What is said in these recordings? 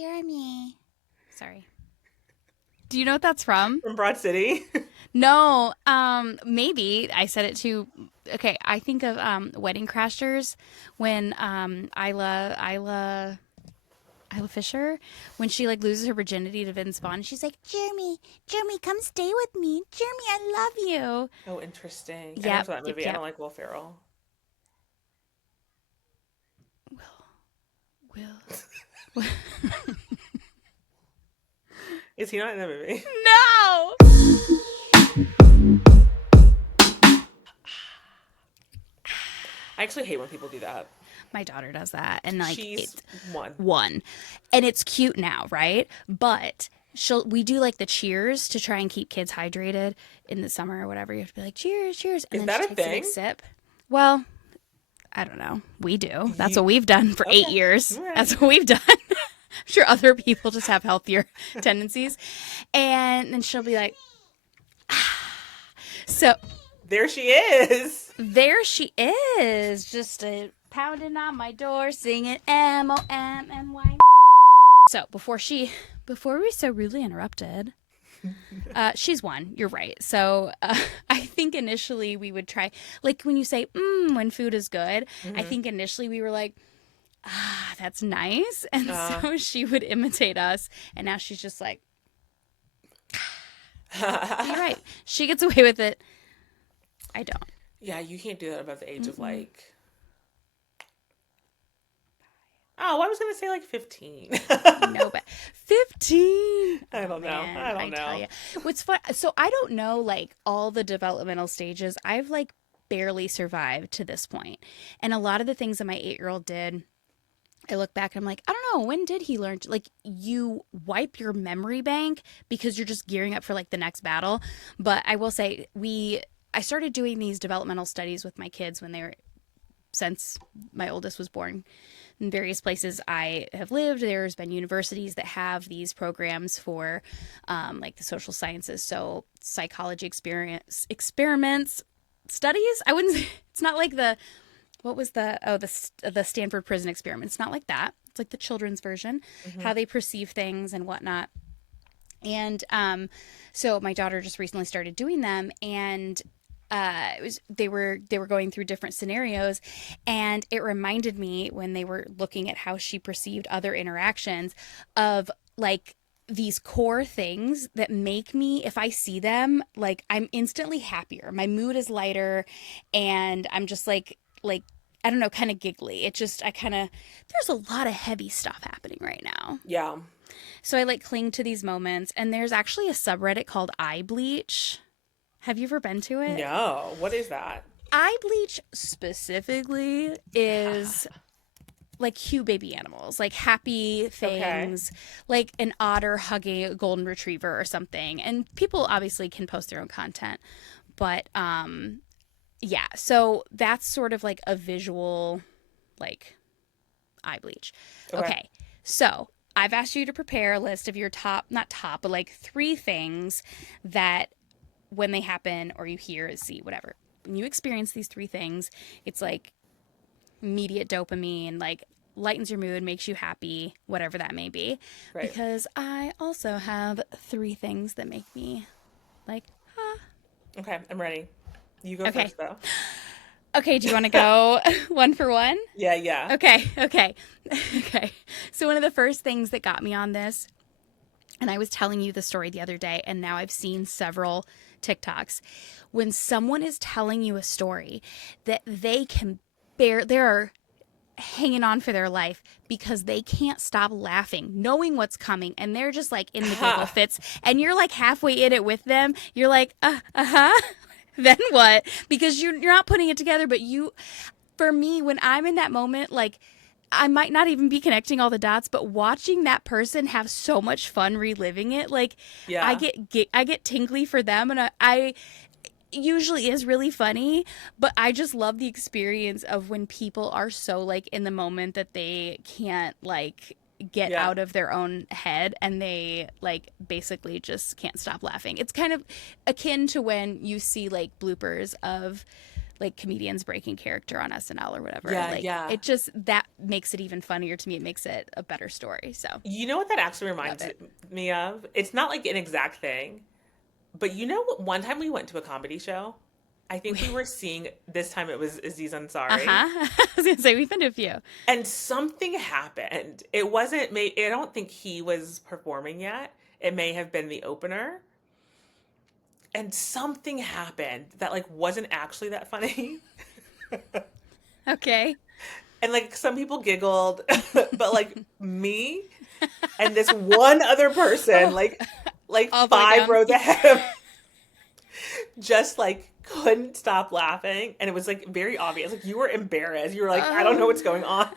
Jeremy. Sorry. Do you know what that's from? From Broad City. No, maybe I said it too. Okay, I think of Wedding Crashers when Isla Fisher, when she like loses her virginity to Vince Vaughn, she's like, Jeremy, come stay with me. Jeremy, I love you. Oh, interesting. I never Yep, saw that yep, movie. I yep. don't like Will Ferrell. Will. Is he not in that movie? No! I actually hate when people do that. My daughter does that, and like She's it's one. one, and it's cute now, right? But we do like the cheers to try and keep kids hydrated in the summer or whatever. You have to be like cheers, cheers, and Is then that she a takes a big thing? sip. Well, I don't know. We do. That's You, what we've done for okay. 8 years. All right. That's what we've done. I'm sure other people just have healthier tendencies, and then she'll be like, so There she is. there she is, just pounding on my door, singing MOMMY. So before we so rudely interrupted, she's one. You're right. So I think initially we would try, like when you say when food is good. I Mm-hmm. think initially we were like, that's nice, and Uh, so she would imitate us, and now she's just like, you're right. She gets away with it. I don't. yeah, you can't do that above the age of like. Oh, I was gonna say like 15. No, but 15. I don't know. Man, I don't tell know. you. What's fun? So I don't know like all the developmental stages. I've like barely survived to this point. And a lot of the things that my 8-year-old did, I look back and I'm like, I don't know, when did he learn like you wipe your memory bank because you're just gearing up for like the next battle. But I will say I started doing these developmental studies with my kids since my oldest was born. In various places I have lived, there's been universities that have these programs for like the social sciences. So psychology experiments, studies. I wouldn't say, it's not like what was the Stanford prison experiment. It's not like that. It's like the children's version, Mm-hmm. how they perceive things and whatnot. And so my daughter just recently started doing them, and they were going through different scenarios, and it reminded me when they were looking at how she perceived other interactions of like these core things that make me, if I see them, like I'm instantly happier, my mood is lighter, and I'm just like I don't know, kind of giggly. It just there's a lot of heavy stuff happening right now, Yeah. so I like cling to these moments. And there's actually a subreddit called eye bleach. Have you ever been to it? No. What is that? Eye bleach specifically is like cute baby animals, like happy Okay. things, like an otter hugging a golden retriever or something. And people obviously can post their own content, but yeah. So that's sort of like a visual, like eye bleach. Okay. Okay, so I've asked you to prepare a list of your not top, but like 3 things that when they happen or you hear, see, whatever, when you experience these 3 things, it's like immediate dopamine, like lightens your mood, makes you happy, whatever that may be. Right. Because I also have 3 things that make me like, huh. Okay. I'm ready. You go Okay. first, though. Okay, do you want to go one for one? Yeah. Yeah. Okay. Okay. So one of the first things that got me on this, and I was telling you the story the other day, and now I've seen several TikToks. When someone is telling you a story that they're hanging on for their life because they can't stop laughing, knowing what's coming, and they're just like in the giggle fits, and you're like halfway in it with them. You're like, uh-huh. Then what? Because you're not putting it together, but for me, when I'm in that moment, like, I might not even be connecting all the dots, but watching that person have so much fun reliving it, like I Yeah. get tingly for them, and I usually is really funny, but I just love the experience of when people are so like in the moment that they can't like get Yeah. out of their own head, and they like basically just can't stop laughing. It's kind of akin to when you see like bloopers of like comedians breaking character on SNL or whatever. Yeah, Like yeah. it just that makes it even funnier to me. It makes it a better story. So You know what that actually love reminds it. me of? It's not like an exact thing, but you know what? One time we went to a comedy show. I think we were seeing, this time it was Aziz Ansari. I was gonna say we've been to a few. And something happened. It wasn't, I don't think he was performing yet. It may have been the opener. And something happened that like wasn't actually that funny. Okay. And like some people giggled, but like me and this one other person, Oh, like all the way five down. rows ahead of just like couldn't stop laughing. And it was like very obvious. Like you were embarrassed. You were like, I don't know what's going on.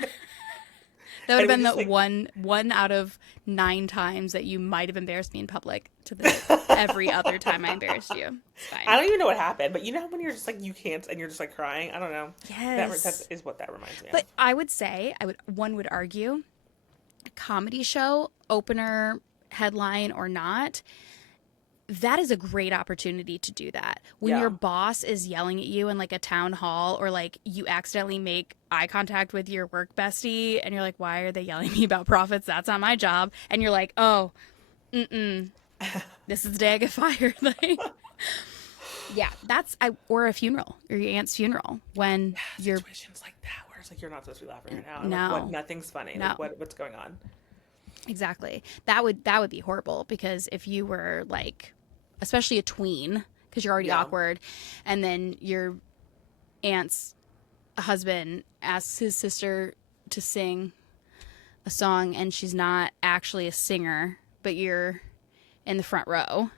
That would And have we been just the like one out of 9 times that you might have embarrassed me in public. To the every other time I embarrassed you. It's I fine. don't even know what happened, but you know when you're just like you can't and you're just like crying. I don't know. That Yes. is what that reminds me of. But I would say, one would argue, a comedy show, opener, headline or not, that is a great opportunity to do that. When Yeah. your boss is yelling at you in like a town hall, or like you accidentally make eye contact with your work bestie and you're like, why are they yelling at me about profits? That's not my job. And you're like, oh, this is the day I get fired. Like, yeah, or a funeral, or your aunt's funeral, when you're, Situations like that where it's like you're not supposed to be laughing right now. And like what no, nothing's funny. no. Like what's going on? Exactly. That would be horrible, because if you were like, especially a tween, because you're already Yeah. awkward, and then your aunt's husband asks his sister to sing a song and she's not actually a singer, but you're in the front row.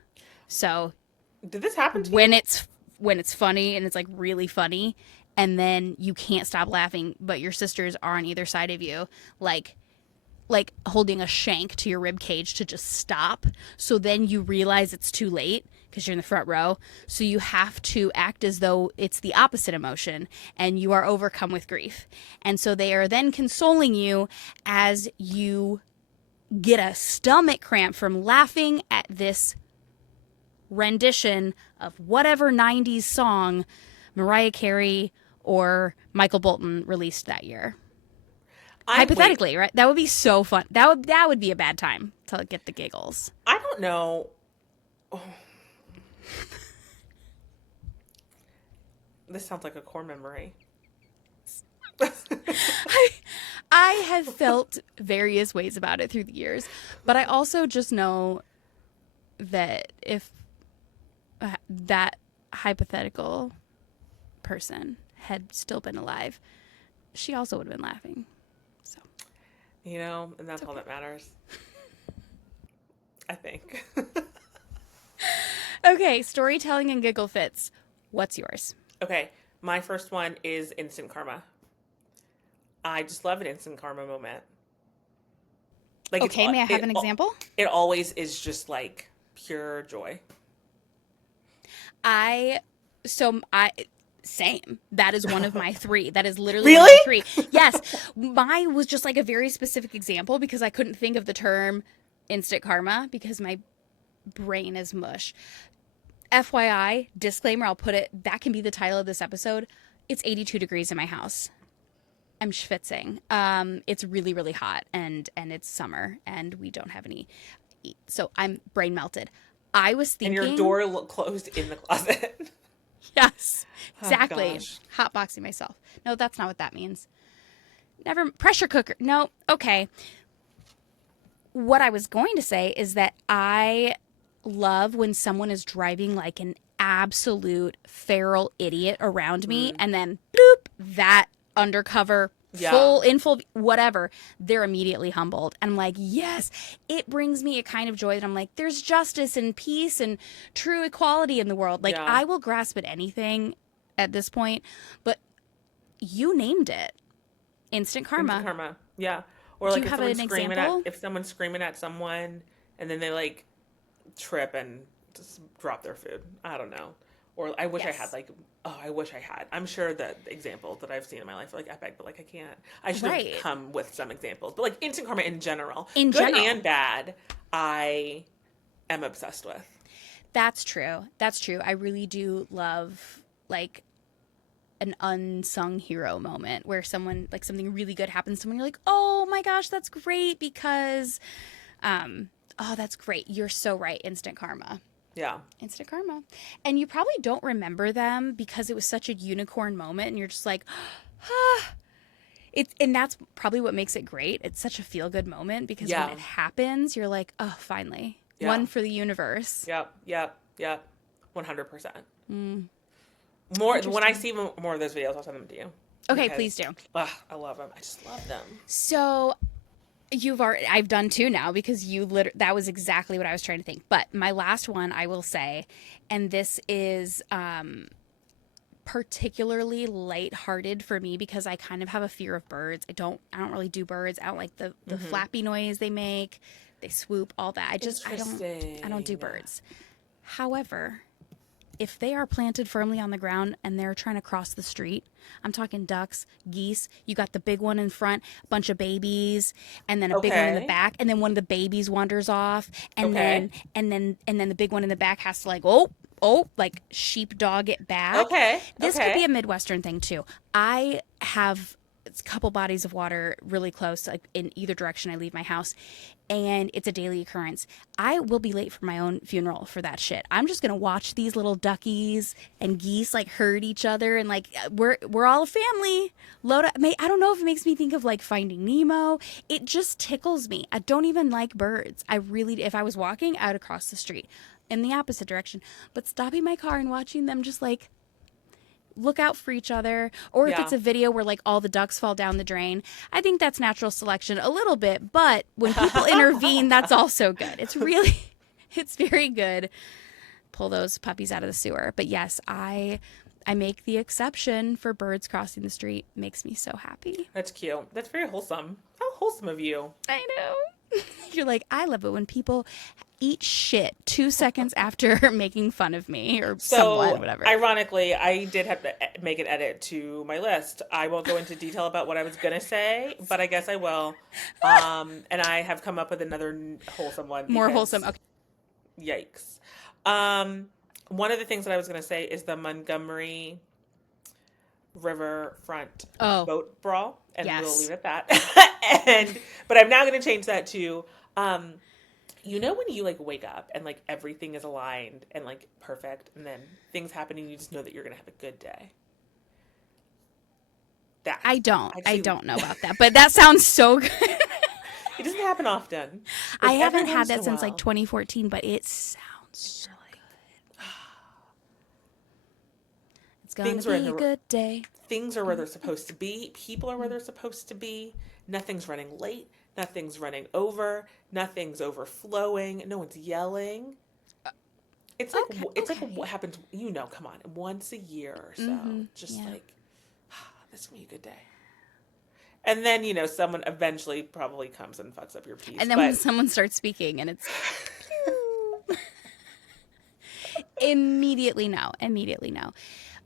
So Did this happen to you? when it's funny and it's like really funny, and then you can't stop laughing, but your sisters are on either side of you, like holding a shank to your rib cage to just stop. So then you realize it's too late because you're in the front row. So you have to act as though it's the opposite emotion and you are overcome with grief. And so they are then consoling you as you get a stomach cramp from laughing at this rendition of whatever 90s song Mariah Carey or Michael Bolton released that year. Wait, Hypothetically, right? That would be so fun. That would be a bad time to get the giggles. I don't know. Oh. This sounds like a core memory. I have felt various ways about it through the years, but I also just know that if that hypothetical person had still been alive, she also would have been laughing. So, You know, and that's it's all okay. that matters. I think. Okay, storytelling and giggle fits. What's yours? Okay, my first one is instant karma. I just love an instant karma moment. Like Okay, may I have an example? it always is just like pure joy. I same. That is one of my 3. That is literally one of Really? my 3. Yes, mine was just like a very specific example because I couldn't think of the term instant karma because my brain is mush. FYI, disclaimer, I'll put it, that can be the title of this episode. It's 82 degrees in my house. I'm schwitzing. It's really, really hot, and it's summer, and we don't have any heat. So I'm brain melted. I was And thinking... your door closed in the closet. Yes, Oh, exactly. gosh. Hotboxing myself. No, that's not what that means. Pressure cooker. No, okay. What I was going to say is that I love when someone is driving like an absolute feral idiot around me, and then bloop, that undercover Yeah. full whatever, they're immediately humbled, and I'm like, yes. It brings me a kind of joy that I'm like, there's justice and peace and true equality in the world. Like, Yeah. I will grasp at anything at this point, but you named it. Instant karma. Instant karma. Yeah. Or Do like you if have someone's an screaming example? if someone's screaming at someone and then they like trip and just drop their food. I don't know. Or I wish I had Yes. I wish I had. I'm sure that examples that I've seen in my life are like epic, but like I can't. I should Right. have come with some examples. But like instant karma in general, In good general. and bad, I am obsessed with. That's true. That's true. I really do love, like, an unsung hero moment where someone, like, something really good happens to someone, you're like, oh my gosh, that's great because, oh, that's great. You're so right. Instant karma. Yeah. Instant karma. And you probably don't remember them because it was such a unicorn moment and you're just like, ah. And that's probably what makes it great. It's such a feel-good moment because when Yeah. it happens, you're like, oh, finally. Yeah. One for the universe. Yep. 100%. Mm. More when I see more of those videos, I'll send them to you. Okay, Because, please do. I love them. I just love them. So I've done two now because that was exactly what I was trying to think. But my last one, I will say, and this is particularly lighthearted for me because I kind of have a fear of birds. I don't really do birds. I don't like the flappy noise they make. They swoop, all that. I don't do birds. However, if they are planted firmly on the ground and they're trying to cross the street, I'm talking ducks, geese, you got the big one in front, a bunch of babies, and then a big one in the back, and then one of the babies wanders off, and then the big one in the back has to like, like sheepdog it back. This could be a Midwestern thing too. I have a couple bodies of water really close, like in either direction I leave my house, and it's a daily occurrence. I will be late for my own funeral for that shit. I'm just gonna watch these little duckies and geese like herd each other, and like we're all a family. I don't know if it makes me think of like Finding Nemo. It just tickles me. I don't even like birds. If I was walking out across the street in the opposite direction, but stopping my car and watching them just like look out for each other, or if it's a video where like all the ducks fall down the drain, I think that's natural selection a little bit, but when people intervene, that's also good. It's very good. Pull those puppies out of the sewer. But yes, I make the exception for birds crossing the street. Makes me so happy. That's cute. That's very wholesome. How wholesome of you. I know. You're like, I love it when people eat shit 2 seconds after making fun of me or someone, whatever. Ironically, I did have to make an edit to my list. I won't go into detail about what I was going to say, but I guess I will. And I have come up with another wholesome one. More wholesome. Okay. Yikes. One of the things that I was going to say is the Montgomery Riverfront boat brawl, and we'll leave it at that. But I'm now going to change that to, you know, when you like wake up and like everything is aligned and like perfect, and then things happen and you just know that you're going to have a good day. I don't know about that, but that sounds so good. It doesn't happen often. I haven't had that since like 2014, but it sounds so good. It's going to be a good day. Things are where they're supposed to be. People are where they're supposed to be. Nothing's running late. Nothing's running over. Nothing's overflowing. No one's yelling. It's like what happens, come on, once a year or so. Like, this is going to be a good day. And then, someone eventually probably comes and fucks up your peace. And then when someone starts speaking and it's immediately no.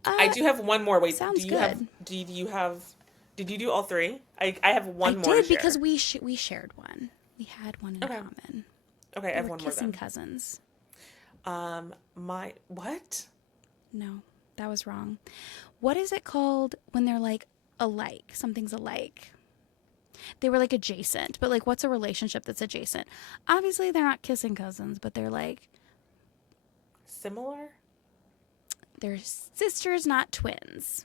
I do have one more. Wait, sounds do you good. have? Did you do all three? I have one more. I did because we shared one. We had one in common. Okay, I have one more. Kissing cousins. What? No, that was wrong. What is it called when they're like alike? Something's alike. They were like adjacent, but like what's a relationship that's adjacent? Obviously, they're not kissing cousins, but they're like similar. They're sisters, not twins.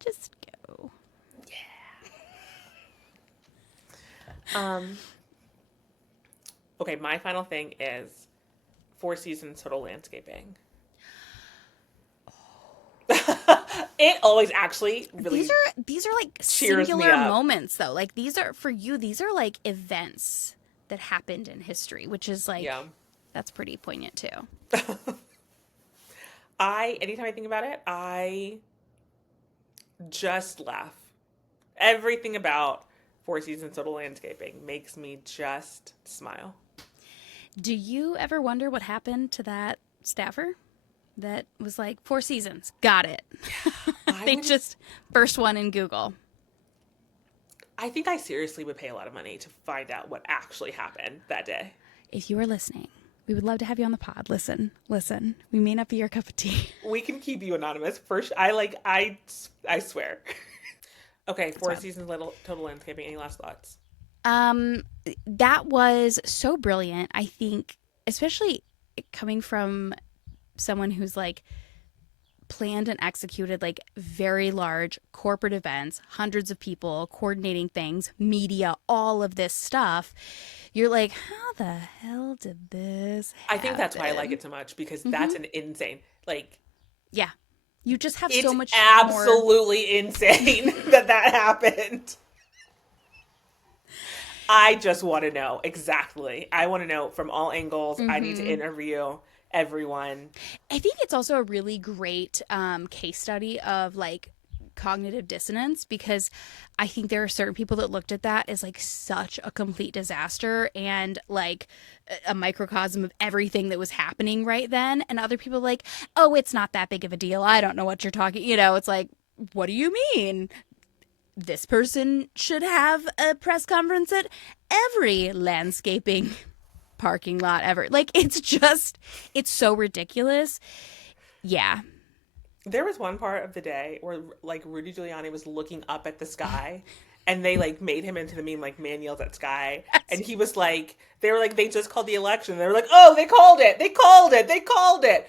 Just go. Yeah. Okay, my final thing is Four Seasons Total Landscaping. It always actually really these are like singular moments though. Like these are for you, these are like events that happened in history, which is like that's pretty poignant too. Anytime I think about it, I just laugh. Everything about Four Seasons Total Landscaping makes me just smile. Do you ever wonder what happened to that staffer that was like, Four Seasons, got it? They just first one in Google. I think I seriously would pay a lot of money to find out what actually happened that day. If you are listening, We would love to have you on the pod. Listen, listen. We may not be your cup of tea. We can keep you anonymous. First, I swear. Okay, That's four wild. seasons, little total landscaping. Any last thoughts? Um, that was so brilliant. I think, especially coming from someone who's like planned and executed like very large corporate events, hundreds of people, coordinating things, media, all of this stuff. You're like, how the hell did this I think that's why I like happen? it so much because Mm-hmm. that's an insane, like, Yeah. You just have so it's much more. absolutely insane that happened. I just want to know exactly. I want to know from all angles. I need to Mm-hmm. interview everyone. I think it's also a really great case study of like cognitive dissonance because I think there are certain people that looked at that as like such a complete disaster and like a microcosm of everything that was happening right then. And other people like, oh, it's not that big of a deal. I don't know what you're talking. It's like, what do you mean? This person should have a press conference at every landscaping parking lot ever. Like, it's so ridiculous. Yeah. There was one part of the day where like Rudy Giuliani was looking up at the sky and they like made him into the meme like man yells at sky and he was like they were like they just called the election. They were like, "Oh, they called it. They called it. They called it."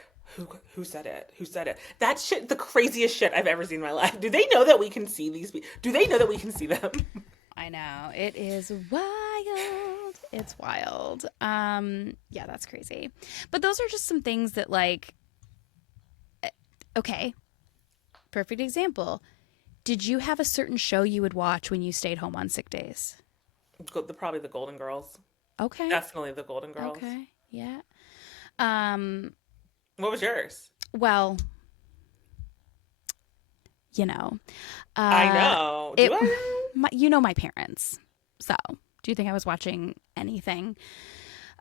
Who said it? Who said it? That shit the craziest shit I've ever seen in my life. Do they know that we can see these people? Do they know that we can see them? I know. It is wild. It's wild. Yeah, that's crazy. But those are just some things that like okay, perfect example. Did you have a certain show you would watch when you stayed home on sick days? Probably the Golden Girls. Okay. Definitely the Golden Girls. Okay. Yeah. Um What was yours? well, you know, I uh know. Do it I my parents. So, do you think I was watching anything?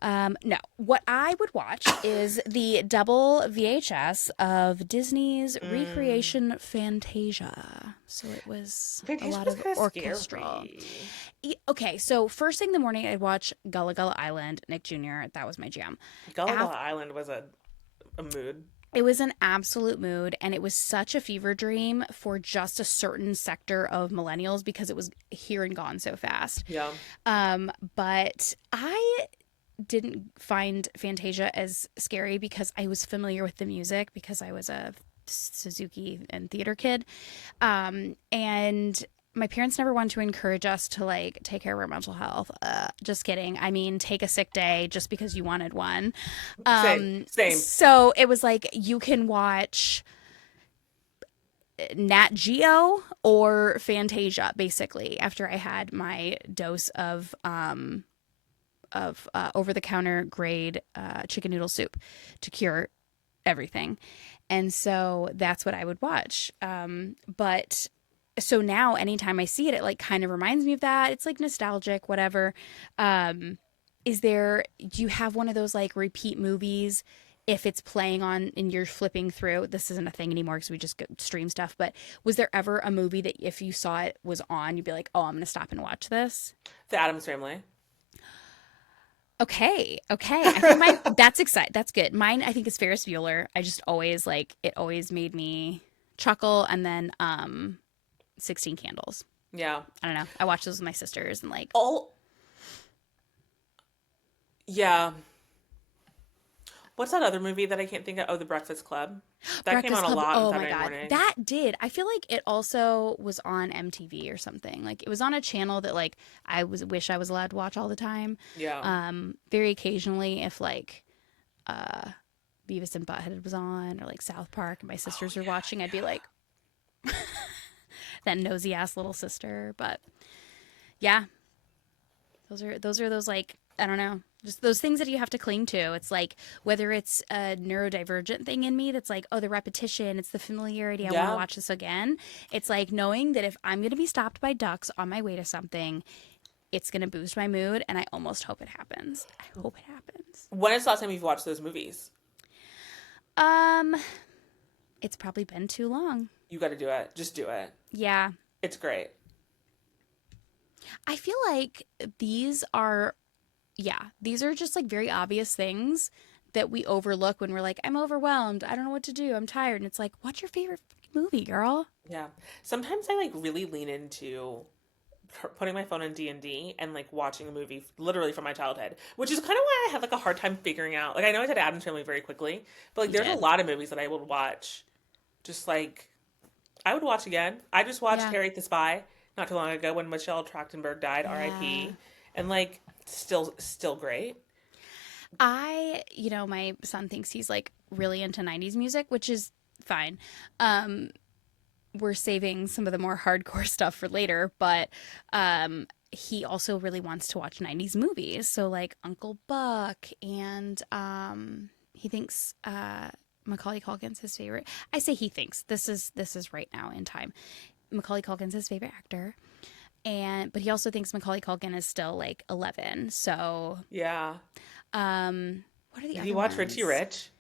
No. What I would watch is the double VHS of Disney's know? recreation Fantasia. So it was a Fantasia lot was of kind of orchestral. scary. Okay, so first thing in the morning, I'd watch Gullah Gullah Island, Nick Jr. That was my jam. Gullah Gullah Af- Island was a mood. it was an absolute mood, and it was such a fever dream for just a certain sector of millennials because it was here and gone so fast. Yeah. But I didn't find Fantasia as scary because I was familiar with the music because I was a Suzuki and theater kid. And my parents never wanted to encourage us to like take care of our mental health. Just kidding. I mean, take a sick day just because you wanted one. Same. Same. So it was like you can watch Nat Geo or Fantasia basically after I had my dose of over the counter grade chicken noodle soup to cure everything. And so that's what I would watch. But so now anytime I see it, it like kind of reminds me of that. It's like nostalgic, whatever. Do you have one of those like repeat movies if it's playing on and you're flipping through? This isn't a thing anymore because we just stream stuff. But was there ever a movie that if you saw it was on, you'd be like, oh, I'm going to stop and watch this? The Addams Family. Okay, okay. I think mine. That's exciting. That's good. Mine, I think, is Ferris Bueller. I just always like it. Always made me chuckle. And then 16 Candles. Yeah. I don't know. I watched those with my sisters and like. Oh, yeah. What's that other movie that I can't think of? Oh, The Breakfast Club. That came Breakfast on a Club. lot on Oh my Saturday god, morning. that did. I feel like it also was on MTV or something. Like it was on a channel that like wish I was allowed to watch all the time. Yeah. Very occasionally, if like uh, Beavis and Butthead was on or like South Park and my sisters were watching, I'd be like that nosy ass little sister. But yeah, those are those like I don't know, just those things that you have to cling to. It's like whether it's a neurodivergent thing in me that's like, oh, the repetition, it's the familiarity. I want to Yeah. watch this again. It's like knowing that if I'm going to be stopped by ducks on my way to something, it's going to boost my mood, and I almost hope it happens. I hope it happens. When is the last time you've watched those movies? Um, it's probably been too long. You got to do it. Just do it. Yeah. It's great. I feel like these are yeah, these are just like very obvious things that we overlook when we're like, I'm overwhelmed. I don't know what to do. I'm tired. And it's like, what's your favorite movie, girl? Yeah. Sometimes I like really lean into putting my phone in D&D and like watching a movie literally from my childhood, which is kind of why I had like a hard time figuring out. Like I know I said Addams Family very quickly, but like You there's a did. lot of movies that I would watch just like I would watch again. I just watched Yeah. Harriet the Spy not too long ago when Michelle Trachtenberg died, Yeah. R.I.P. And like still great. My son thinks he's like really into 90s music, which is fine. Um, we're saving some of the more hardcore stuff for later, but he also really wants to watch 90s movies. So like Uncle Buck and he thinks Macaulay Culkin's his favorite. I say he thinks. This is right now in time. Macaulay Culkin's his favorite actor. But he also thinks Macaulay Culkin is still like 11. So Yeah. what are the Did you other watch Richie ones? Rich?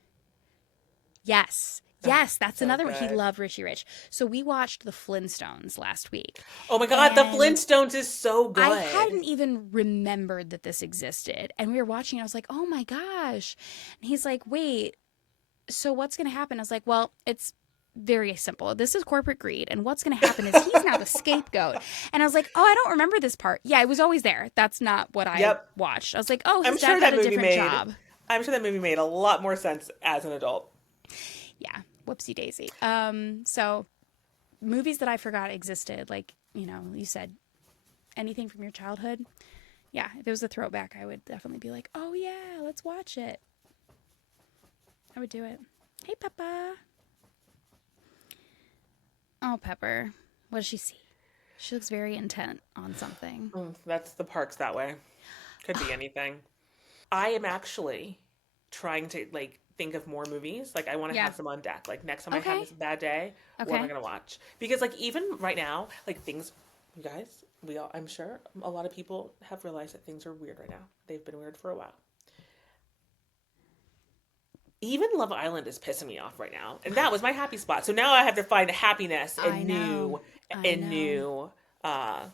Yes. Ugh, Yes, that's so another one. He good. loved Richie Rich. So we watched The Flintstones last week. Oh my God, The And Flintstones is so I good. hadn't even remembered that this existed. And we were watching, and I was like, oh my gosh. And he's like, wait, so what's going to happen? I was like, well, it's very simple. This is corporate greed. And what's going to happen is he's now the scapegoat. And I was like, oh, I don't remember this part. Yeah, it was always there. That's not what I Yep. watched. I was like, oh, I'm his sure dad got that a movie different made job. I'm sure that movie made a lot more sense as an adult. Yeah, whoopsie daisy. So movies that I forgot existed, like, you said anything from your childhood. Yeah, if it was a throwback, I would definitely be like, oh yeah, let's watch it. I would do it. Hey, Peppa. Oh, Pepper. What does she see? She looks very intent on something. That's the parks that way. Could be anything. I am actually trying to like think of more movies. Like I want to Yeah. have some on deck. Like next time I have Okay. this bad day, what am I Okay. gonna watch? Because like even right now, like things, you guys, we all, I'm sure a lot of people have realized that things are weird right now. They've been weird for a while. Even Love Island is pissing me off right now, and that was my happy spot. So now I have to find happiness I know. I in know. new uh,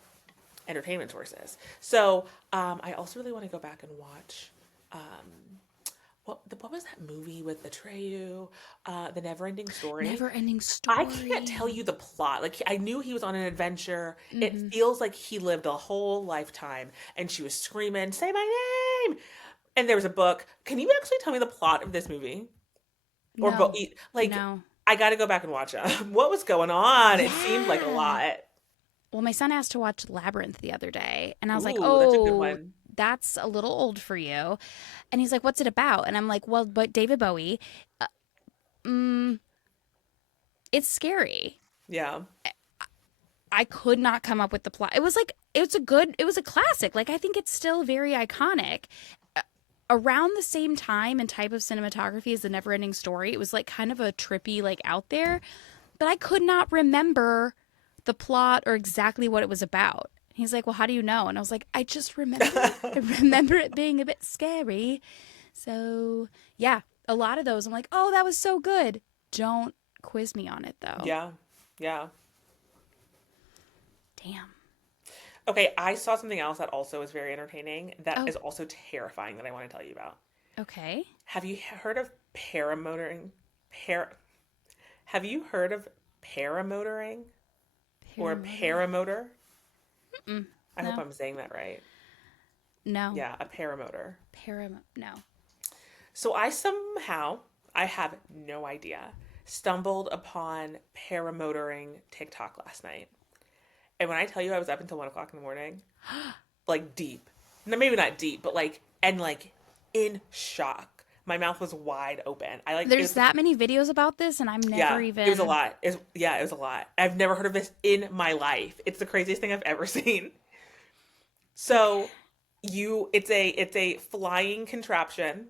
entertainment sources. So I also really want to go back and watch. What was that movie with Atreyu? The Neverending Story. Never ending I can't tell story. you the plot. Like I knew he was on an adventure. It Mm-hmm. feels like he lived a whole lifetime, and she was screaming, "Say my name!" And there was a book. Can you actually tell me the plot of this movie? Or both? No. Like No. I got to go back and watch it. What was going on? It seemed like a Yeah. lot. Well, my son asked to watch Labyrinth the other day, and I was like, Ooh, that's a good "Oh, one. that's a little old for you." And he's like, "What's it about?" And I'm like, "Well, but David Bowie, uh, mm, it's scary." Yeah. I could not come up with the plot. It was a classic. Like I think it's still very iconic. Around the same time and type of cinematography as the Neverending Story, it was like kind of a trippy, like out there, but I could not remember the plot or exactly what it was about. He's like, "Well, how do you know?" And I was like, "I just remember. I remember it being a bit scary." So, yeah, a lot of those I'm like, "Oh, that was so good." Don't quiz me on it though. Yeah. Yeah. Damn. Okay, I saw something else that also is very entertaining that Oh, is also terrifying that I want to tell you about. okay. Have you heard of paramotoring? Par Have you heard of paramotoring or Paramotor. paramotor? Mm, I hope no. I'm saying that right. No. Yeah, a paramotor. No. So I have no idea, stumbled upon paramotoring TikTok last night. And when I tell you I was up until 1 o'clock in the morning, like deep. No, maybe not deep, but like in shock. My mouth was wide open. I like it There's was that many videos about this, and I'm never yeah, it was a even. lot. It was a lot. I've never heard of this in my life. It's the craziest thing I've ever seen. Okay. So it's a flying contraption.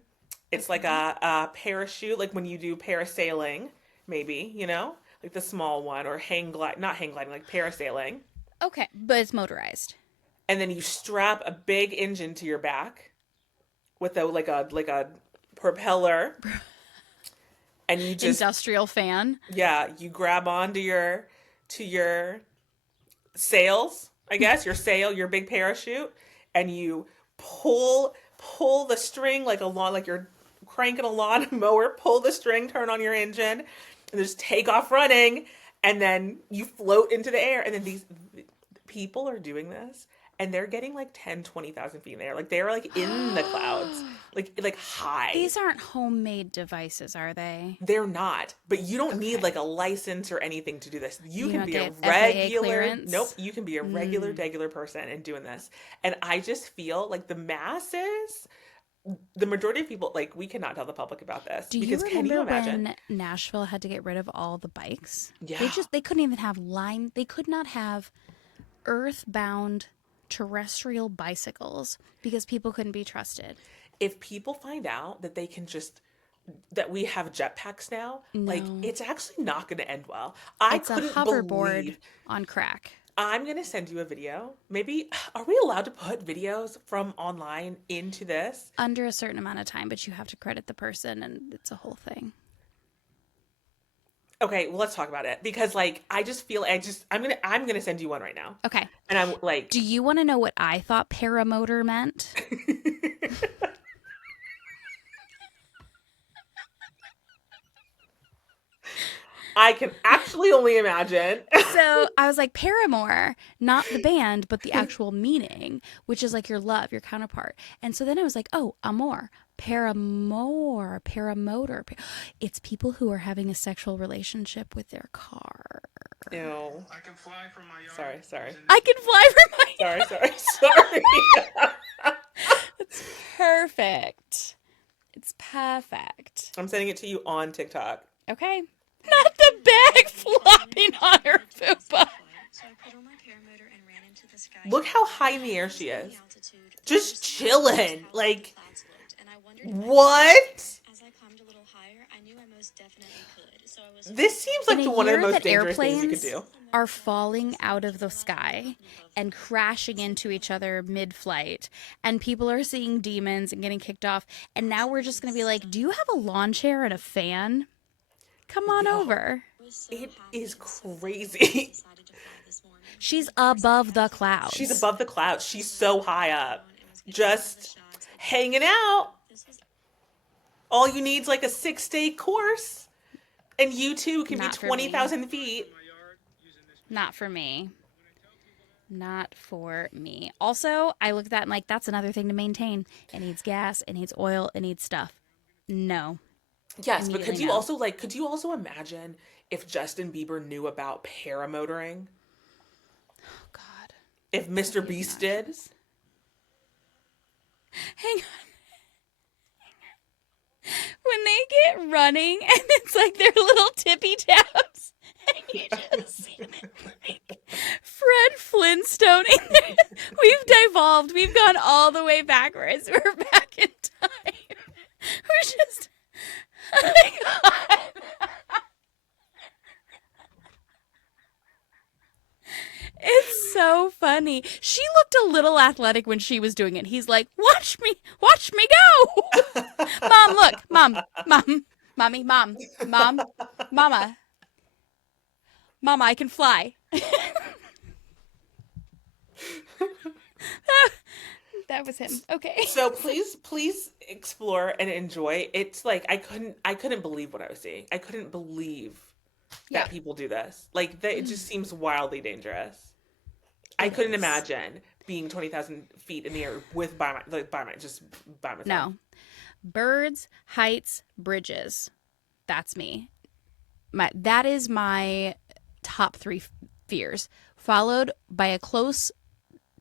It's like Okay. a parachute, like when you do parasailing, maybe, like the small one, or not hang gliding, like parasailing. Okay. But it's motorized. And then you strap a big engine to your back with a propeller, and you just Industrial fan. yeah, you grab onto your sails, I guess, your big parachute, and you pull the string like a lawn, like you're cranking a lawn mower, pull the string, turn on your engine, and just take off running, and then you float into the air. And then these people are doing this, and they're getting like 10, 20,000 feet in the air. Like they're like in the clouds, like high. These aren't homemade devices, are they? They're not, but you don't need Okay. like a license or anything to do this. You You can don't be a get FAA regular, nope, clearance? you can be a regular, Mm. regular person and doing this. And I just feel like the masses, the majority of people, like we cannot tell the public about this Do you because can you remember imagine? when Nashville had to get rid of all the bikes? Yeah. They couldn't even have they could not have earthbound terrestrial bicycles because people couldn't be trusted. If people find out that they can just, that we have jetpacks now, like No. it's actually not going to end well. I It's a couldn't hoverboard believe. on crack. I'm going to send you a video. Maybe, are we allowed to put videos from online into this? Under a certain amount of time, but you have to credit the person and it's a whole thing. Okay, well, let's talk about it because, like, I just feel I'm gonna send you one right now, Okay. and I'm like, Do you want to know what I thought paramotor meant? I can actually only imagine. So I was like, Paramore, not the band, but the actual meaning, which is like your love, your counterpart. And so then I was like, oh, amor, paramour, paramotor. It's people who are having a sexual relationship with their car. Ew. I can fly from my yard. Sorry. I can fly from my Sorry. It's perfect. It's perfect. I'm sending it to you on TikTok. Okay. Not the bag flopping on her fupa. So I put on my paramotor and ran into the sky. Look how high in the air she is. Just chilling. Like, what? As I climbed a little higher, I knew I most definitely could. So I was This seems like In a one of the year most that dangerous things you could airplanes do. are falling out of the sky and crashing into each other mid-flight, and people are seeing demons and getting kicked off, and now we're just going to be like, do you have a lawn chair and a fan? Come on Yo. over. It is crazy. She's above the clouds. She's above the clouds. She's so high up. Just hanging out. All you need is like a 6-day course. And you too can Not be for 20,000 feet. Not for me. Not for me. Also, I look at that and like, that's another thing to maintain. It needs gas, it needs oil, it needs stuff. No. Yes, but Immediately no. could you also imagine if Justin Bieber knew about paramotoring? Oh, God. If Mr. Beast did? Hang on. When they get running and it's like their little tippy taps, and you just see them like Fred Flintstone. We've devolved. We've gone all the way backwards. We're back in time. We're just. Oh my God. It's so funny. She looked a little athletic when she was doing it. He's like, watch me go. Mom, look, mommy, mama, I can fly. That was him. Okay. So please explore and enjoy. It's like I couldn't believe what I was seeing. I couldn't believe Yeah. that people do this. Like it just seems wildly dangerous. I couldn't imagine being 20,000 feet in the air by myself. No. Birds, heights, bridges. That's me. That is my top 3 fears, followed by a close,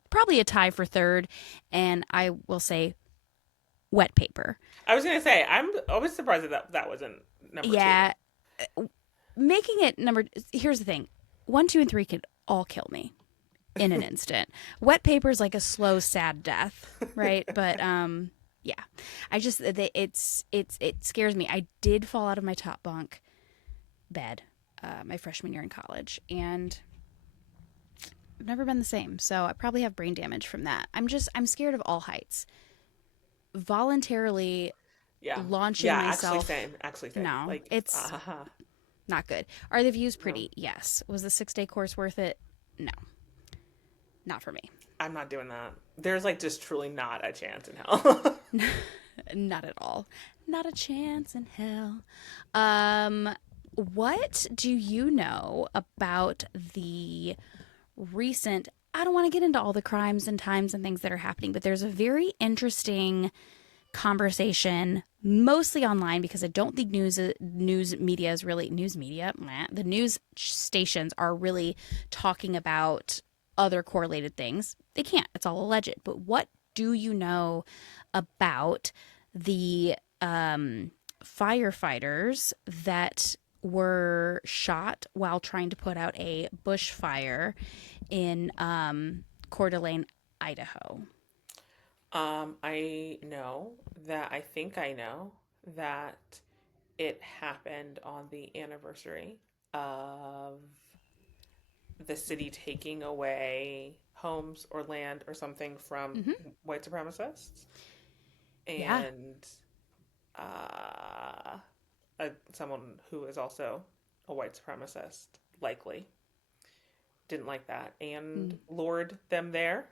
probably a tie for third, and I will say wet paper. I was gonna say I was surprised that wasn't number 2. Yeah. Making it number, here's the thing. 1, 2, and 3 could all kill me in an instant. Wet paper is like a slow, sad death, right? But yeah, I just it scares me. I did fall out of my top bunk bed my freshman year in college, and I've never been the same. So I probably have brain damage from that. I'm scared of all heights. Voluntarily launching myself. Actually same. No, Like it's not good. Are the views pretty? No. Yes. Was the 6-day course worth it? No. Not for me. I'm not doing that. There's like just truly not a chance in hell. Not at all. Not a chance in hell. Um, what do you know about the recent? I don't want to get into all the crimes and times and things that are happening, but there's a very interesting conversation, mostly online, because I don't think news media is really news media. The news stations are really talking about other correlated things. They can't. It's all alleged. But what do you know about the firefighters that were shot while trying to put out a bushfire in Coeur d'Alene, Idaho? I think I know that it happened on the anniversary of the city taking away homes or land or something from Mm-hmm. white supremacists. Yeah. And uh, someone who is also a white supremacist likely didn't like that and Mm. lured them there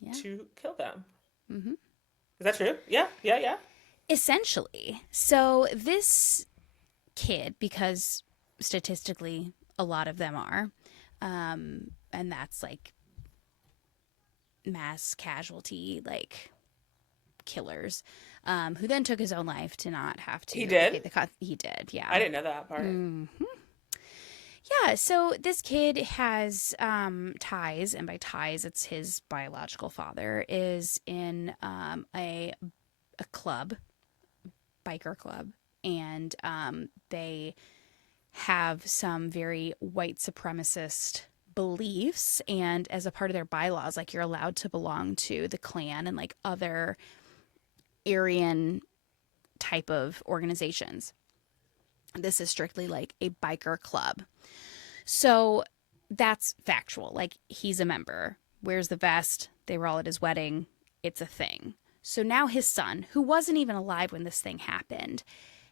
Yeah. to kill them. Mm-hmm. Is that true? Yeah, yeah, yeah. Essentially. So this kid, because statistically a lot of them are, and that's like mass casualty, like killers, who then took his own life to not have He to pay did? the cost. He did, yeah. I didn't know that part. Hmm. Yeah, so this kid has ties, and by ties, it's his biological father, is in a club, biker club, and they have some very white supremacist beliefs. And as a part of their bylaws, like you're allowed to belong to the Klan and like other Aryan type of organizations. This is strictly like a biker club. So that's factual. Like he's a member. Wears the vest. They were all at his wedding. It's a thing. So now his son, who wasn't even alive when this thing happened,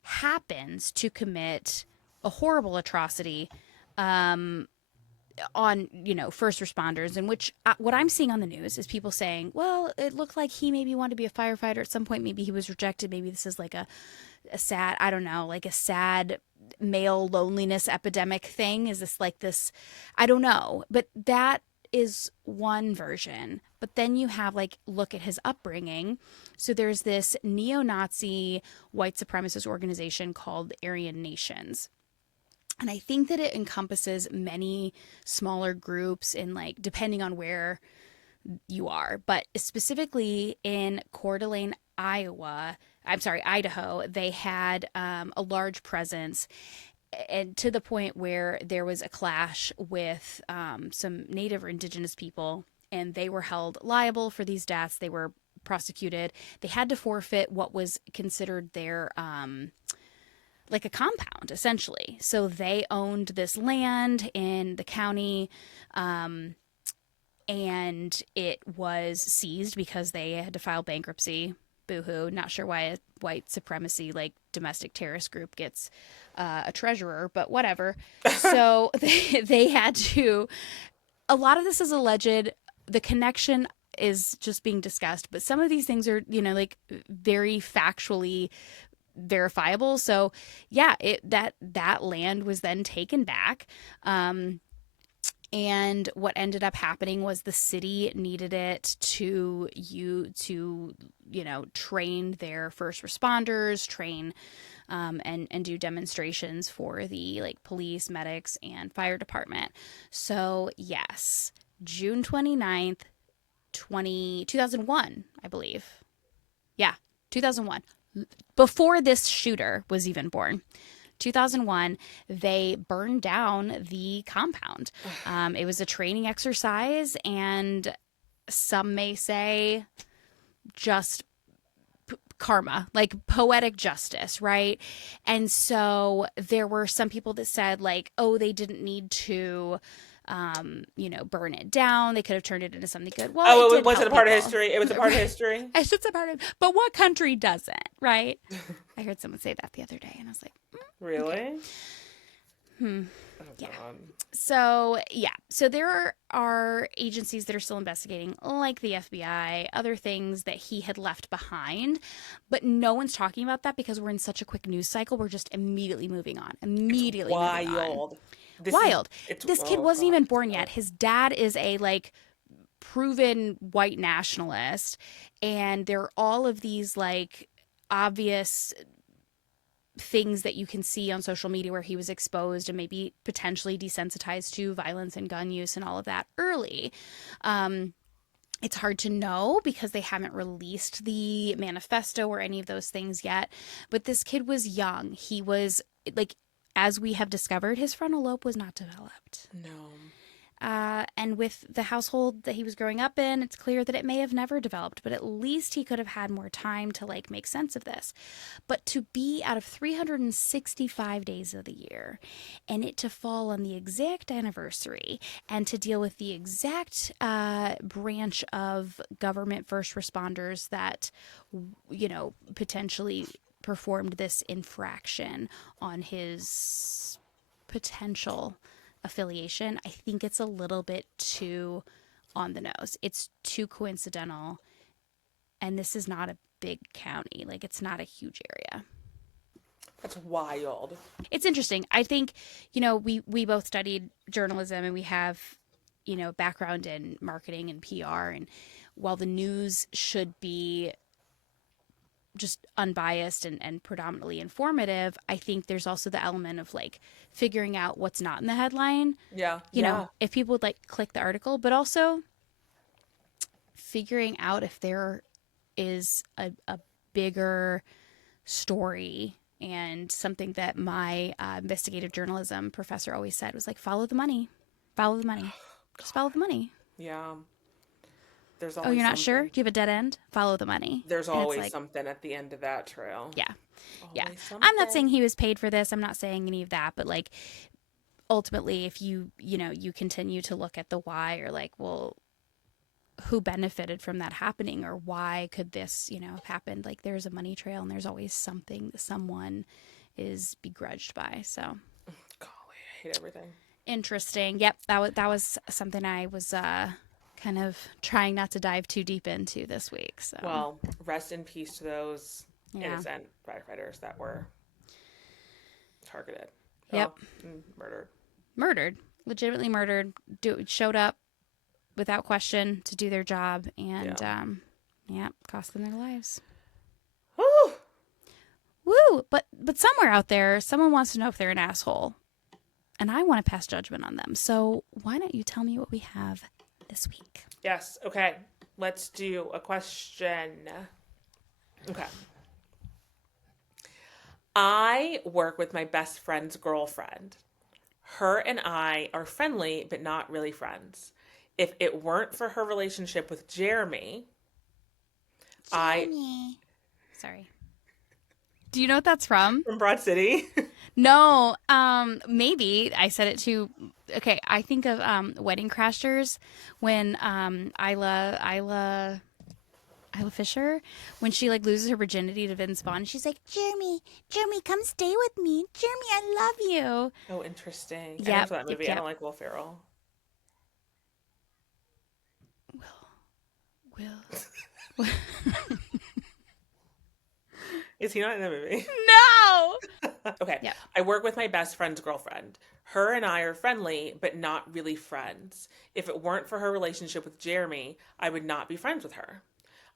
happens to commit a horrible atrocity on first responders, in which what I'm seeing on the news is people saying, well, it looked like he maybe wanted to be a firefighter at some point, maybe he was rejected, maybe this is like a sad, I don't know, like a sad male loneliness epidemic thing. Is this like this? I don't know, but that is one version. But then you have like, look at his upbringing. So there's this neo-Nazi white supremacist organization called Aryan Nations. And I think that it encompasses many smaller groups in like, depending on where you are, but specifically in Coeur d'Alene, Idaho, they had a large presence, and to the point where there was a clash with some native or indigenous people, and they were held liable for these deaths. They were prosecuted. They had to forfeit what was considered their like a compound, essentially. So they owned this land in the county, and it was seized because they had to file bankruptcy. Boohoo. Not sure why a white supremacy, like domestic terrorist group, gets a treasurer, but whatever. So they had to. A lot of this is alleged. The connection is just being discussed, but some of these things are, like very factually verifiable. So yeah, that land was then taken back. And what ended up happening was the city needed it to train their first responders, train and do demonstrations for the like police, medics, and fire department. So yes, June 29th, 2001, I believe. Yeah, 2001. Before this shooter was even born. 2001, they burned down the compound. It was a training exercise, and some may say just karma, like poetic justice, right? And so there were some people that said, like, oh, they didn't need to burn it down. They could have turned it into something good. Well, Oh, it did was it help a part of people. history? It was a part of history? It's just a part of, but what country doesn't, right? I heard someone say that the other day, and I was like, Really? okay. Oh, Yeah. God. So, yeah. So there are agencies that are still investigating, like the FBI, other things that he had left behind, but no one's talking about that because we're in such a quick news cycle. We're just immediately moving on. It's Immediately moving on. wild. Wild. It's, This kid oh, wasn't God. even It's born wild. yet. His dad is a like proven white nationalist, and there are all of these like obvious things that you can see on social media where he was exposed and maybe potentially desensitized to violence and gun use and all of that early. Um, it's hard to know because they haven't released the manifesto or any of those things yet. But this kid was young. He was like, as we have discovered, his frontal lobe was not developed. No. And with the household that he was growing up in, it's clear that it may have never developed, but at least he could have had more time to like make sense of this. But to be out of 365 days of the year and it to fall on the exact anniversary and to deal with the exact branch of government first responders that, potentially performed this infraction on his potential affiliation, I think it's a little bit too on the nose. It's too coincidental. And this is not a big county. Like, it's not a huge area. That's wild. It's interesting. I think, we both studied journalism and we have, background in marketing and PR. And while the news should be just unbiased and predominantly informative, I think there's also the element of like figuring out what's not in the headline. Yeah. You Yeah. know, if people would like click the article, but also figuring out if there is a bigger story. And something that my investigative journalism professor always said was like, follow the money, follow the money, just follow the money. Yeah. There's Oh, always you're not sure? something. Do you have a dead end? Follow the money. There's And it's always like, something at the end of that trail. yeah, yeah. Always I'm not something. saying he was paid for this. I'm not saying any of that, but like ultimately, if you continue to look at the why or like, well, who benefited from that happening or why could this, have happened? Like there's a money trail and there's always something that someone is begrudged by. So Golly, I hate everything. interesting. Yep, that was something I was kind of trying not to dive too deep into this week. So Well, rest in peace to those yeah. innocent firefighters that were targeted. Yep. Murdered. Murdered, legitimately murdered. Showed up without question to do their job, and cost them their lives. Whew. Woo! But somewhere out there, someone wants to know if they're an asshole, and I want to pass judgment on them. So why don't you tell me what we have this week? Yes. Okay. Let's do a question. Okay. I work with my best friend's girlfriend. Her and I are friendly, but not really friends. If it weren't for her relationship with Jeremy, Sorry. Do you know what that's from? from Broad City. No, maybe I said it too. Okay, I think of Wedding Crashers when Isla Fisher, when she like loses her virginity to Vince Vaughn, and she's like, Jeremy, come stay with me. Jeremy, I love you. Oh, interesting. I Yep, know that movie. yep. I don't like Will Ferrell. Will. Is he not in the movie? No! Okay. Yep. I work with my best friend's girlfriend. Her and I are friendly, but not really friends. If it weren't for her relationship with Jeremy, I would not be friends with her.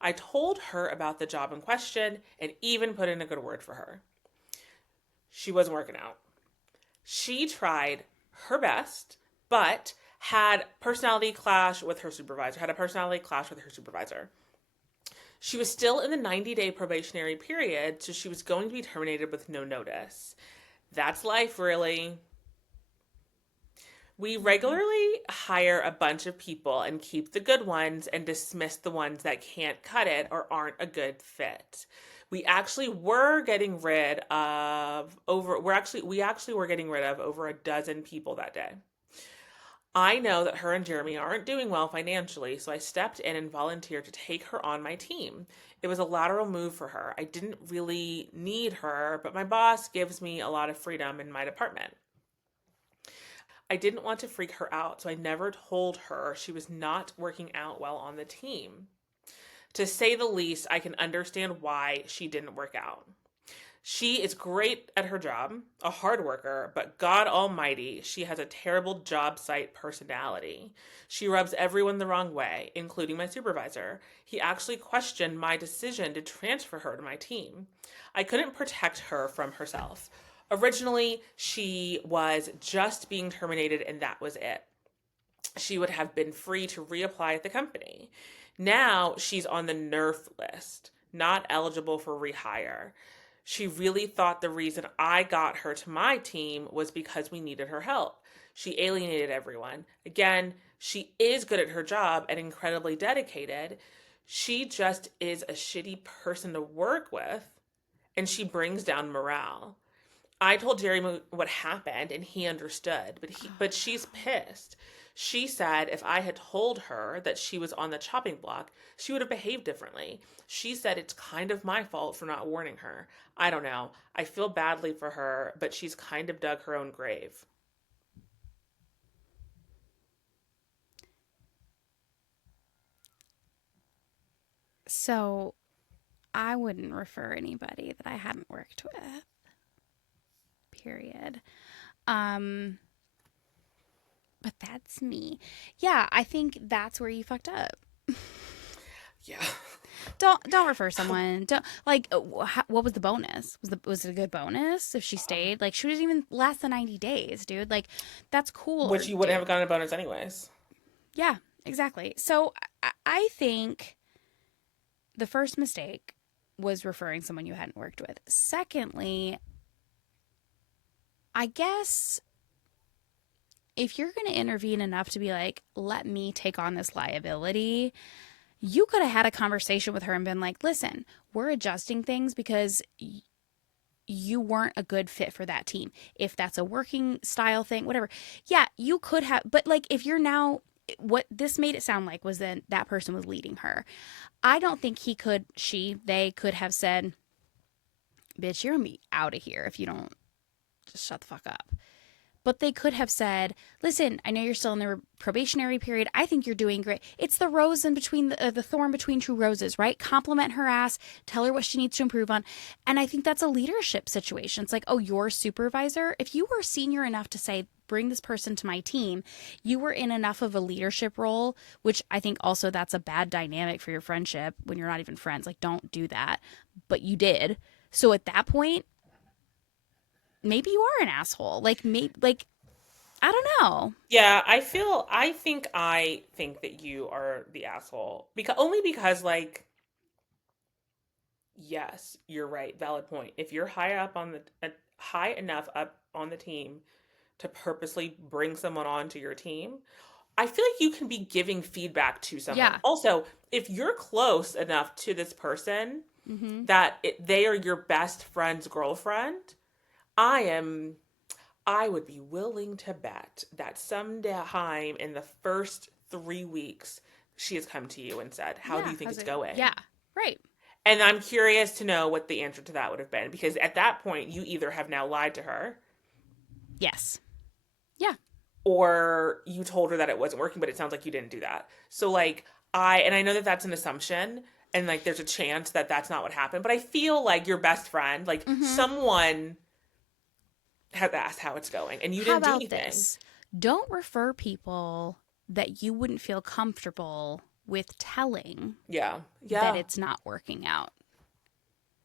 I told her about the job in question and even put in a good word for her. She wasn't working out. She tried her best, but had a personality clash with her supervisor. She was still in the 90-day probationary period, so she was going to be terminated with no notice. That's life, really. We regularly hire a bunch of people and keep the good ones and dismiss the ones that can't cut it or aren't a good fit. We actually were getting rid of over a dozen people that day. I know that her and Jeremy aren't doing well financially, so I stepped in and volunteered to take her on my team. It was a lateral move for her. I didn't really need her, but my boss gives me a lot of freedom in my department. I didn't want to freak her out, so I never told her she was not working out well on the team. To say the least, I can understand why she didn't work out. She is great at her job, a hard worker, but God Almighty, she has a terrible job site personality. She rubs everyone the wrong way, including my supervisor. He actually questioned my decision to transfer her to my team. I couldn't protect her from herself. Originally, she was just being terminated, and that was it. She would have been free to reapply at the company. Now she's on the NERF list, not eligible for rehire. She really thought the reason I got her to my team was because we needed her help. She alienated everyone. Again, she is good at her job and incredibly dedicated. She just is a shitty person to work with, and she brings down morale. I told Jerry what happened and he understood, but she's pissed. She said if I had told her that she was on the chopping block, she would have behaved differently. She said it's kind of my fault for not warning her. I don't know. I feel badly for her, but she's kind of dug her own grave. So I wouldn't refer anybody that I hadn't worked with. Period. Um, but that's me. Yeah, I think that's where you fucked up. Yeah. Don't refer someone. Don't like. What was the bonus? Was it a good bonus if she stayed? Like she didn't even last the 90 days, dude. Like that's cool. Which you wouldn't have gotten a bonus anyways. Yeah, exactly. So I think the first mistake was referring someone you hadn't worked with. Secondly, I guess if you're going to intervene enough to be like, let me take on this liability, you could have had a conversation with her and been like, listen, we're adjusting things because you weren't a good fit for that team. If that's a working style thing, whatever. Yeah, you could have. But like, if you're now, what this made it sound like was that person was leading her. I don't think they could have said, bitch, you're going to be out of here if you don't just shut the fuck up. But they could have said, listen, I know you're still in the probationary period. I think you're doing great. It's the rose in between, the thorn between two roses, right? Compliment her ass, tell her what she needs to improve on. And I think that's a leadership situation. It's like, oh, your supervisor, if you were senior enough to say, bring this person to my team, you were in enough of a leadership role, which I think also that's a bad dynamic for your friendship when you're not even friends. Like, don't do that. But you did. So at that point, maybe you are an asshole. Like, maybe, like, I don't know. Yeah, I think that you are the asshole because like yes, you're right, valid point. If you're high enough up on the team to purposely bring someone onto your team, I feel like you can be giving feedback to someone. Yeah. Also, if you're close enough to this person Mm-hmm. that they are your best friend's girlfriend, I am I would be willing to bet that sometime in the first 3 weeks, she has come to you and said, how do Yeah. you think it's going? Yeah. Right. And I'm curious to know what the answer to that would have been because at that point, you either have now lied to her Yes. Yeah. or you told her that it wasn't working, but it sounds like you didn't do that. So, like, I know that that's an assumption and like there's a chance that that's not what happened, but I feel like your best friend, like someone have asked how it's going and you How didn't do about anything. this? Don't refer people that you wouldn't feel comfortable with telling Yeah. that Yeah. it's not working out.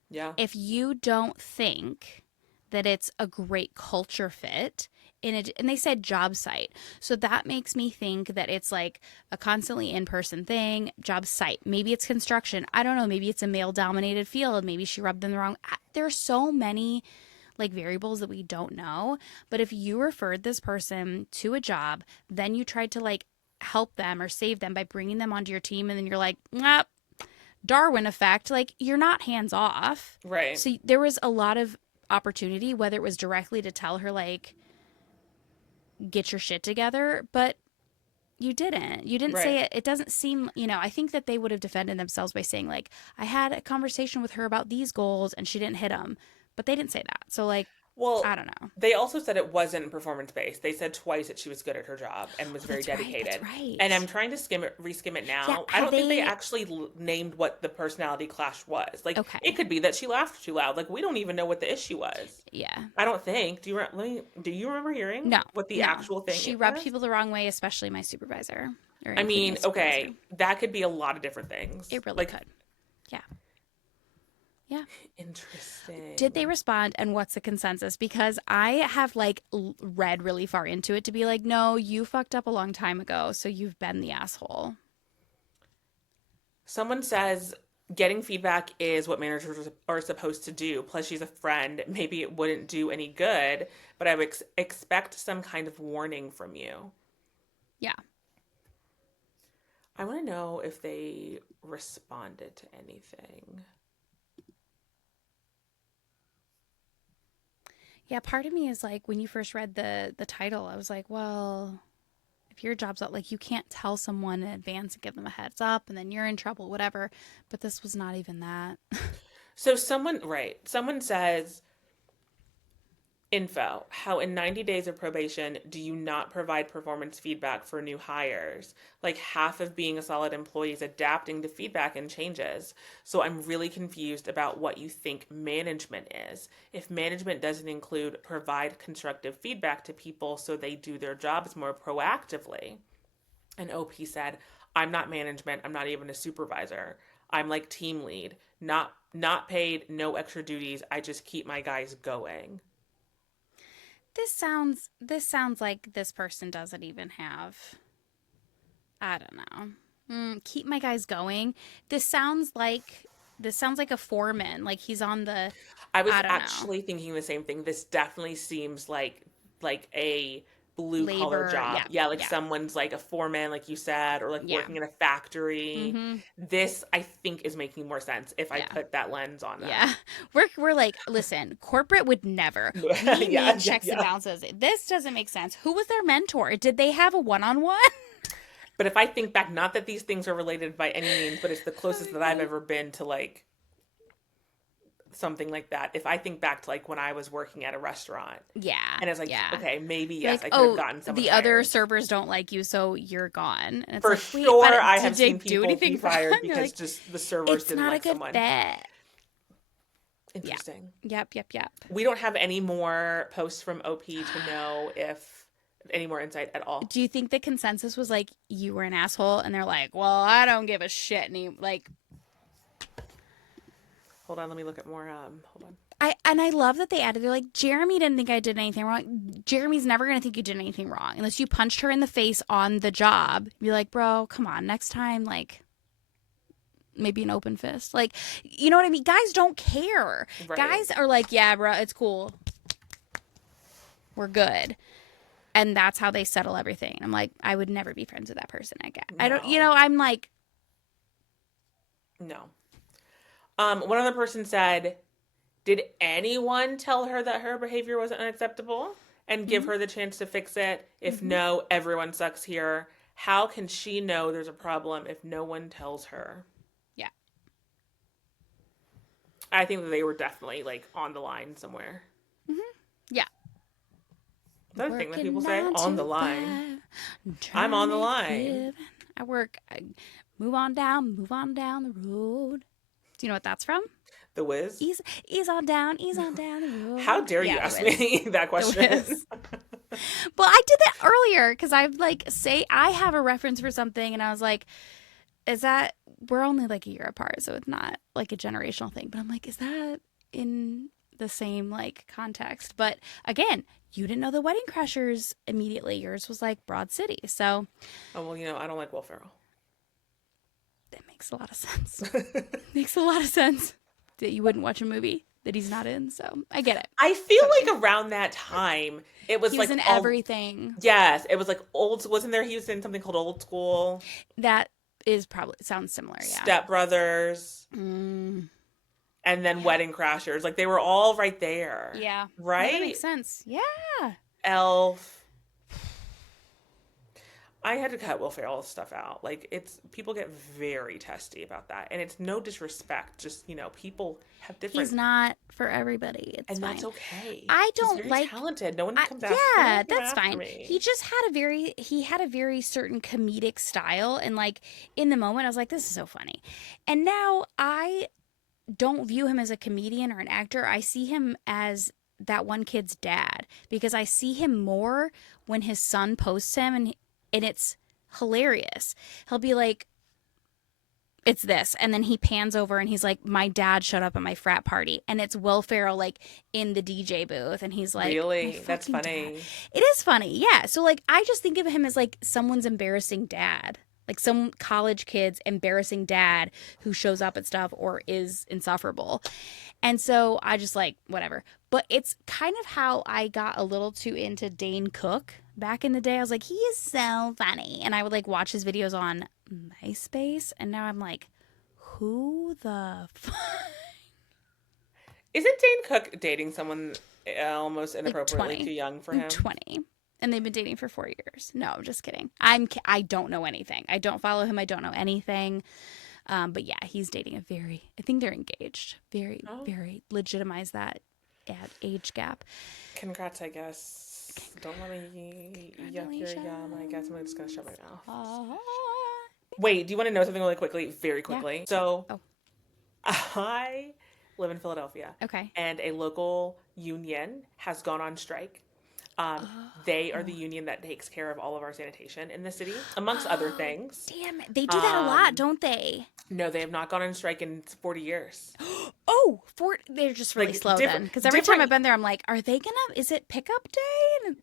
Yeah. If you don't think that it's a great culture fit and they said job site. So that makes me think that it's like a constantly in-person thing, job site. Maybe it's construction. I don't know. Maybe it's a male-dominated field. Maybe she rubbed them the wrong. There are so many like variables that we don't know. But if you referred this person to a job, then you tried to like help them or save them by bringing them onto your team, and then you're like, nah, Darwin effect, like you're not hands off. Right. So there was a lot of opportunity, whether it was directly to tell her like, get your shit together, but you didn't. You didn't say Right. it. It doesn't seem, I think that they would have defended themselves by saying like, I had a conversation with her about these goals and she didn't hit them, but they didn't say that. So like, Well, I don't know. they also said it wasn't performance based. They said twice that she was good at her job and was Oh, very that's right. That's dedicated. And I'm right. trying to reskim it Yeah. now. I Have don't think they they? actually named what the personality clash was. Like, it Okay. could be that she laughed too loud. Like, we don't even know what the issue was. Yeah. I don't think. Do you remember hearing No. what the No. actual thing She it rubbed was? people the wrong way, especially my supervisor, or I any mean, previous supervisor. okay, that could be a lot of different things. It really Like, could. Yeah. Yeah. Did they interesting. respond, and what's the consensus? Because I have like read really far into it to be like, no, you fucked up a long time ago, so you've been the asshole. Someone says getting feedback is what managers are supposed to do. Plus, she's a friend. Maybe it wouldn't do any good, but I would expect some kind of warning from you. Yeah. I want to know if they responded to anything. Yeah, part of me is like when you first read the title, I was like, well, if your job's out, like you can't tell someone in advance and give them a heads up and then you're in trouble, whatever. But this was not even that. So, someone says, info, how in 90 days of probation do you not provide performance feedback for new hires? Like half of being a solid employee is adapting to feedback and changes. So I'm really confused about what you think management is. If management doesn't include provide constructive feedback to people so they do their jobs more proactively. And OP said, I'm not management, I'm not even a supervisor. I'm like team lead, not paid, no extra duties. I just keep my guys going. This sounds like this person doesn't even have, I don't know. Keep my guys going. This sounds like this sounds like a foreman. Like he's on the, I was I don't know, actually thinking the same thing. This definitely seems like a blue collar labor. job. Yeah. Yeah, like Yeah. someone's like a foreman, like you said, or like Yeah. working in a factory. Mm-hmm. This I think is making more sense if I Yeah. put that lens on Yeah. them. We're like, listen, corporate would never. We Yeah, need yeah, checks and yeah. balances. This doesn't make sense. Who was their mentor? Did they have a one-on-one? But if I think back, not that these things are related by any means, but it's the Oh closest my that I've god. ever been to like something like that. If I think back to like when I was working at a restaurant Yeah. and it's like, Yeah. okay, maybe Be yes, like, I could have oh, gotten someone the other hired. servers don't like you, so you're gone. And it's For like, wait, but sure, I did have they seen do people be anything wrong? fired You're because like, just the servers it's didn't not a like good someone. fit. Yeah. Interesting. Yep. Yep. Yep. We don't have any more posts from OP to know if any more insight at all. Do you think the consensus was like you were an asshole, and they're like, well, I don't give a shit, like Hold on, let me look at more. Hold on. I love that they added. They're like, Jeremy didn't think I did anything wrong. Jeremy's never gonna think you did anything wrong unless you punched her in the face on the job. Be like, bro, come on, next time, like maybe an open fist, like you know what I mean. Guys don't care. Right. Guys are like, yeah, bro, it's cool, we're good, and that's how they settle everything. I'm like, I would never be friends with that person again. I don't, No. I'm like, No. One other person said, did anyone tell her that her behavior wasn't unacceptable and give mm-hmm, her the chance to fix it? If mm-hmm. no, everyone sucks here. How can she know there's a problem if no one tells her? Yeah. I think that they were definitely like on the line somewhere. Mm-hmm. Yeah. Another thing that people Working say, 9 on to the line. 5, I'm trying on to the make a line. living. I move on down the road. Do you know what that's from? The Wiz. Ease on down the How road. dare you Yeah, The ask Wiz. me that The question? Wiz. Well, I did that earlier because I like say I have a reference for something, and I was like, is that we're only like a year apart, so it's not like a generational thing. But I'm like, is that in the same like context? But again, you didn't know the Wedding Crashers immediately. Yours was like Broad City, so Oh, well, I don't like Will Ferrell. that makes a lot of sense. Makes a lot of sense that you wouldn't watch a movie that he's not in. So I get it. I feel Totally. like around that time, it was He like was in all, everything. yes, it was like old. Wasn't there? He was in something called Old School, That is probably sounds similar. Yeah. Step Brothers, Mm, and then yeah. Wedding Crashers. Like they were all right there. Yeah. No, that Right? makes sense. Yeah. Elf. I had to cut Will Ferrell's stuff out. Like, it's people get very testy about that, and it's no disrespect. Just people have He's different, not for everybody. It's and that's fine. okay. I He's don't very like. talented. No one comes after. No Yeah, one's coming that's after fine. me. He had a very certain comedic style, and like in the moment, I was like, this is so funny. And now I don't view him as a comedian or an actor. I see him as that one kid's dad because I see him more when his son posts him, and it's hilarious. He'll be like, it's this, and then he pans over and he's like, my dad showed up at my frat party, and it's Will Ferrell like in the DJ booth, and he's like, my Really, that's fucking dad. funny. It is funny, yeah. So like I just think of him as like someone's embarrassing dad, like some college kid's embarrassing dad who shows up at stuff or is insufferable. And so I just like whatever. But it's kind of how I got a little too into Dane Cook back in the day. I was like, he is so funny, and I would like watch his videos on MySpace, and now I'm like, who the Isn't Dane Cook dating someone almost like inappropriately 20. too young for I'm him? 20. And they've been dating for 4 years. No, I'm just kidding. I don't know anything. I don't follow him. I don't know anything. But yeah, he's dating I think they're engaged. Very, Oh, very legitimize that age gap. congrats, I guess. Don't let me yuck your yum. I guess I'm just gonna shut my mouth. Ah. Wait, do you want to know something really quickly? Very Yeah. quickly. So, Oh, I live in Philadelphia, okay. and a local union has gone on strike. They are the Oh. union that takes care of all of our sanitation in the city, amongst other Oh, things. damn it. They do that a lot, Um, don't they? no, they have not gone on strike in 40 years. Oh, they're just really Like slow then. different, Because every time I've different. been there, I'm like, are they gonna? Is it pickup day? And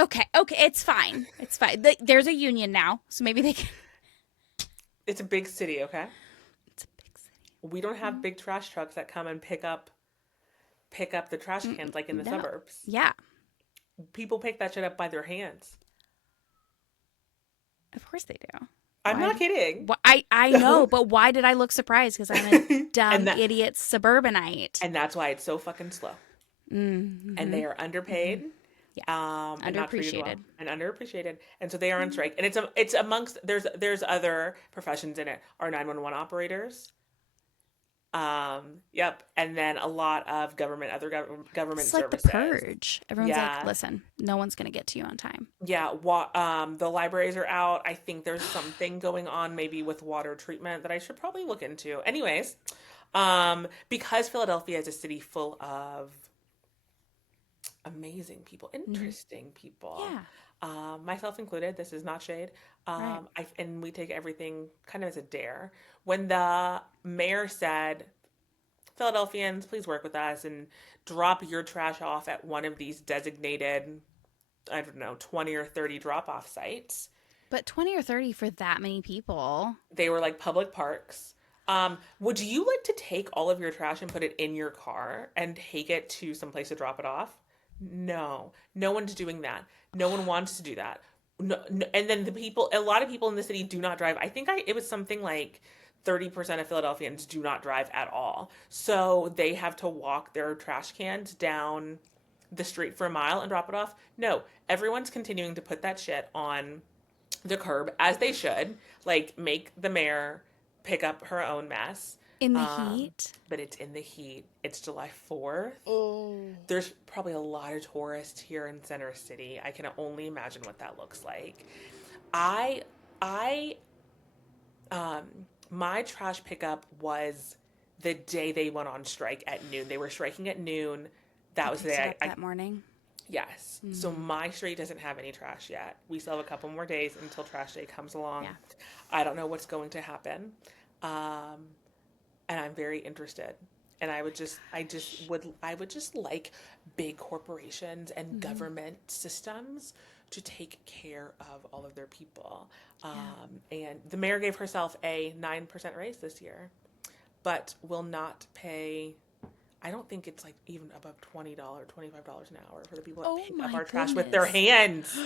okay, it's fine. It's fine. There's a union now, so maybe they can. It's a big city, okay? It's a big city. We don't have big trash trucks that come and pick up the trash cans like in the No. suburbs. Yeah, People pick that shit up by their hands. of course they do. I'm Why? not kidding. I know, but why did I look surprised? Because I'm a dumb and that idiot suburbanite. and that's why it's so fucking slow. Mm-hmm. And they are underpaid. Yeah, And not treated well, underappreciated. and underappreciated, and so they are on strike. And it's amongst there's other professions in it. Our 911 operators, yep, and then a lot of government It's like the services. purge. Everyone's like, Yeah, listen, no one's gonna get to you on time. yeah. The libraries are out. I think there's something going on maybe with water treatment that I should probably look into. Anyways, because Philadelphia is a city full of amazing people, interesting people, Yeah, myself included. This is not shade. right. And we take everything kind of as a dare. When the mayor said, Philadelphians, please work with us and drop your trash off at one of these designated, I don't know, 20 or 30 drop off sites. But 20 or 30 for that many people. They were like public parks. Would you like to take all of your trash and put it in your car and take it to some place to drop it off? No, no one's doing that. No one wants to do that. No, and then a lot of people in the city do not drive. I think it was something like 30% of Philadelphians do not drive at all. So they have to walk their trash cans down the street for a mile and drop it off. No, everyone's continuing to put that shit on the curb as they should. Like, make the mayor pick up her own mess. In the heat. But it's in the heat. It's July 4th. Oh. There's probably a lot of tourists here in Center City. I can only imagine what that looks like. I my trash pickup was the day they went on strike at noon. They were striking at noon. That was the Picked it day up that morning. yes. So my street doesn't have any trash yet. We still have a couple more days until trash day comes along. Yeah. I don't know what's going to happen. And I'm very interested. And I would just like big corporations and government systems to take care of all of their people. And the mayor gave herself a 9% raise this year, but will not pay. I don't think it's like even above $20, $25 an hour for the people that pick up our trash with their hands.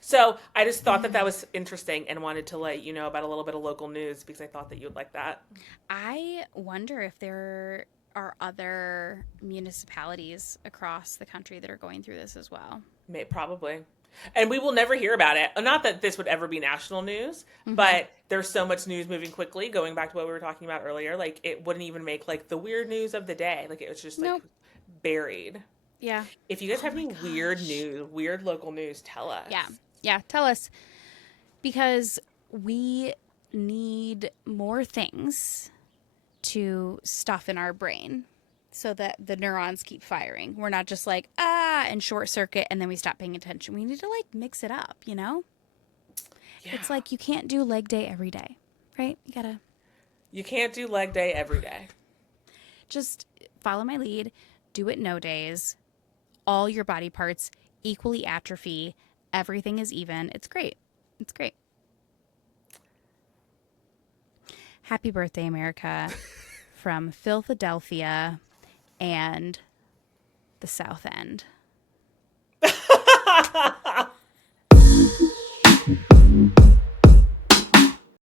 So I just thought that was interesting and wanted to let you know about a little bit of local news because I thought that you would like that. I wonder if there are other municipalities across the country that are going through this as well. Probably. And we will never hear about it. Not that this would ever be national news, Mm-hmm. but there's so much news moving quickly. Going back to what we were talking about earlier, like it wouldn't even make like the weird news of the day. Like it was just like Nope. buried. Yeah. If you guys Oh have my any weird gosh. news, weird local news, tell Yeah. us. Yeah. Tell us, because we need more things to stuff in our brain so that the neurons keep firing. We're not just like, and short circuit and then we stop paying attention. We need to like mix it up, you know? Yeah. It's like you can't do leg day every day, right? You gotta You can't do leg day every day. just follow my lead, do it no days. All your body parts equally atrophy. Everything is even. It's great. It's great. Happy birthday, America, from Filthadelphia and the South End.